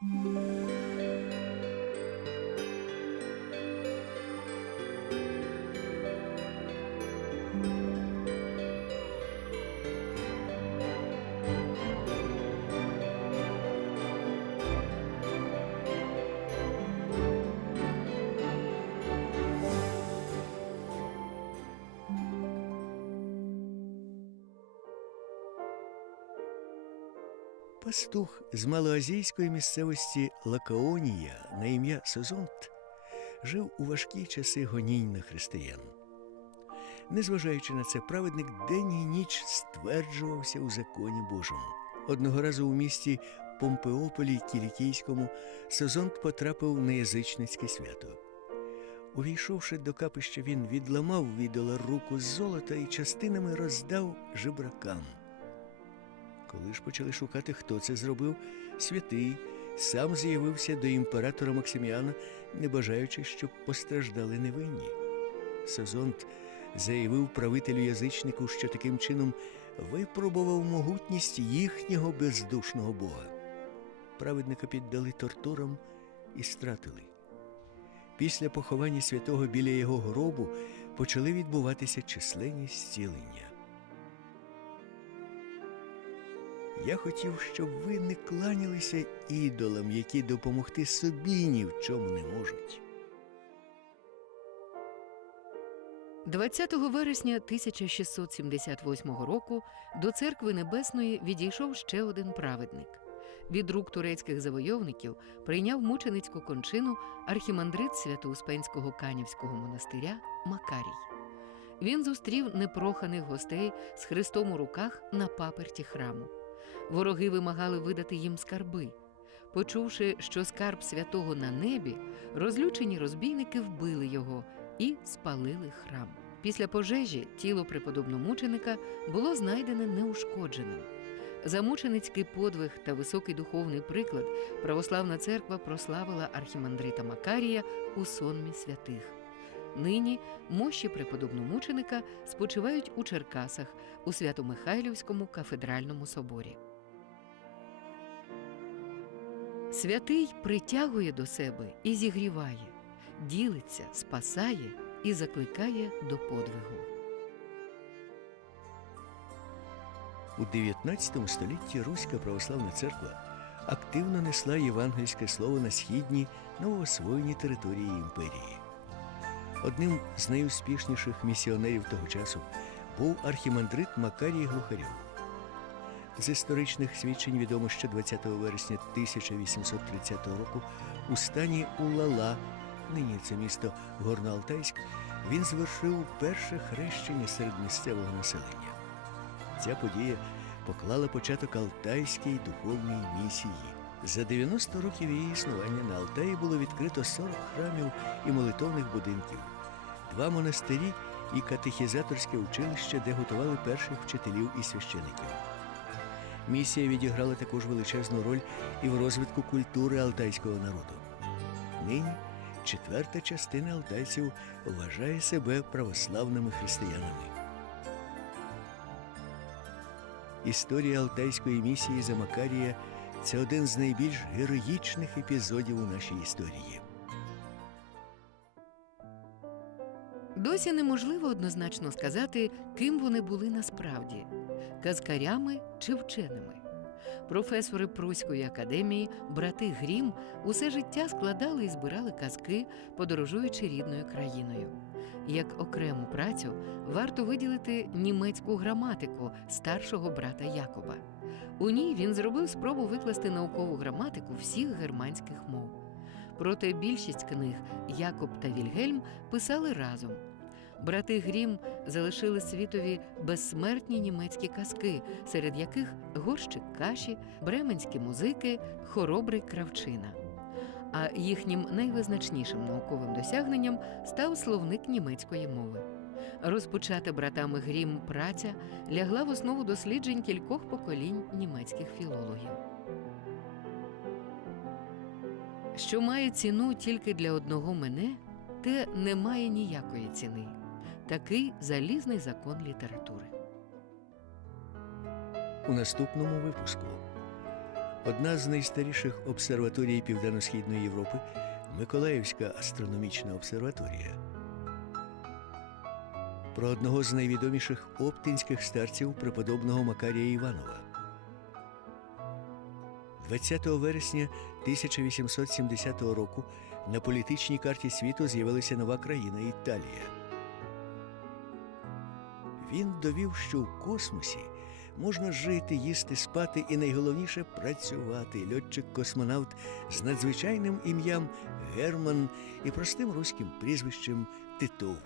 Música Пастух з малоазійської місцевості Лакаонія на ім'я Созонт жив у важкі часи гонінь на християн. Незважаючи на це, праведник день і ніч стверджувався у законі Божому. Одного разу у місті Помпеополі Кілікійському Созонт потрапив на язичницьке свято. Увійшовши до капища, він відламав відола руку з золота і частинами роздав жебракам. Коли ж почали шукати, хто це зробив, святий сам з'явився до імператора Максиміана, не бажаючи, щоб постраждали невинні. Сазонт заявив правителю язичнику, що таким чином випробував могутність їхнього бездушного бога. Праведника піддали тортурам і стратили. Після поховання святого біля його гробу почали відбуватися численні зцілення. Я хотів, щоб ви не кланялися ідолам, які допомогти собі ні в чому не можуть. 20 вересня 1678 року до церкви Небесної відійшов ще один праведник. Від рук турецьких завойовників прийняв мученицьку кончину архімандрит Свято-Успенського Канівського монастиря Макарій. Він зустрів непроханих гостей з Христом у руках на паперті храму. Вороги вимагали видати їм скарби. Почувши, що скарб святого на небі, розлючені розбійники вбили його і спалили храм. Після пожежі тіло преподобномученика було знайдене неушкодженим. За мученицький подвиг та високий духовний приклад православна церква прославила архімандрита Макарія у сонмі святих. Нині мощі преподобномученика спочивають у Черкасах у Свято-Михайлівському кафедральному соборі. Святий притягує до себе і зігріває, ділиться, спасає і закликає до подвигу. У 19 столітті Руська православна церква активно несла євангельське слово на східній новоосвоєній території імперії. Одним з найуспішніших місіонерів того часу був архімандрит Макарій Глухарьов. З історичних свідчень відомо, що 20 вересня 1830 року у стані Улала, нині це місто Горно-Алтайськ, він звершив перше хрещення серед місцевого населення. Ця подія поклала початок Алтайській духовній місії. За 90 років її існування на Алтаї було відкрито 40 храмів і молитовних будинків, два монастирі і катехізаторське училище, де готували перших вчителів і священиків. Місія відіграла також величезну роль і в розвитку культури алтайського народу. Нині четверта частина алтайців вважає себе православними християнами. Історія алтайської місії за Макарія це один з найбільш героїчних епізодів у нашій історії. Досі неможливо однозначно сказати, ким вони були насправді казкарями чи вченими. Професори Пруської академії, брати Грім, усе життя складали і збирали казки, подорожуючи рідною країною. Як окрему працю варто виділити німецьку граматику старшого брата Якоба. У ній він зробив спробу викласти наукову граматику всіх германських мов. Проте більшість книг Якоб та Вільгельм писали разом. Брати Грім залишили світові безсмертні німецькі казки, серед яких горщик каші, бременські музики, хоробрий кравчина. А їхнім найвизначнішим науковим досягненням став словник німецької мови. Розпочата братами Грім праця лягла в основу досліджень кількох поколінь німецьких філологів. Що має ціну тільки для одного мене, те не має ніякої ціни. Такий залізний закон літератури. У наступному випуску Одна з найстаріших обсерваторій Південно-Східної Європи Миколаївська астрономічна обсерваторія. Про одного з найвідоміших оптинських старців преподобного Макарія Іванова. 20 вересня 1870 року на політичній карті світу з'явилася нова країна Італія. Він довів, що в космосі можна жити, їсти, спати і найголовніше працювати. Льотчик-космонавт з надзвичайним ім'ям Герман і простим руським прізвищем Титов.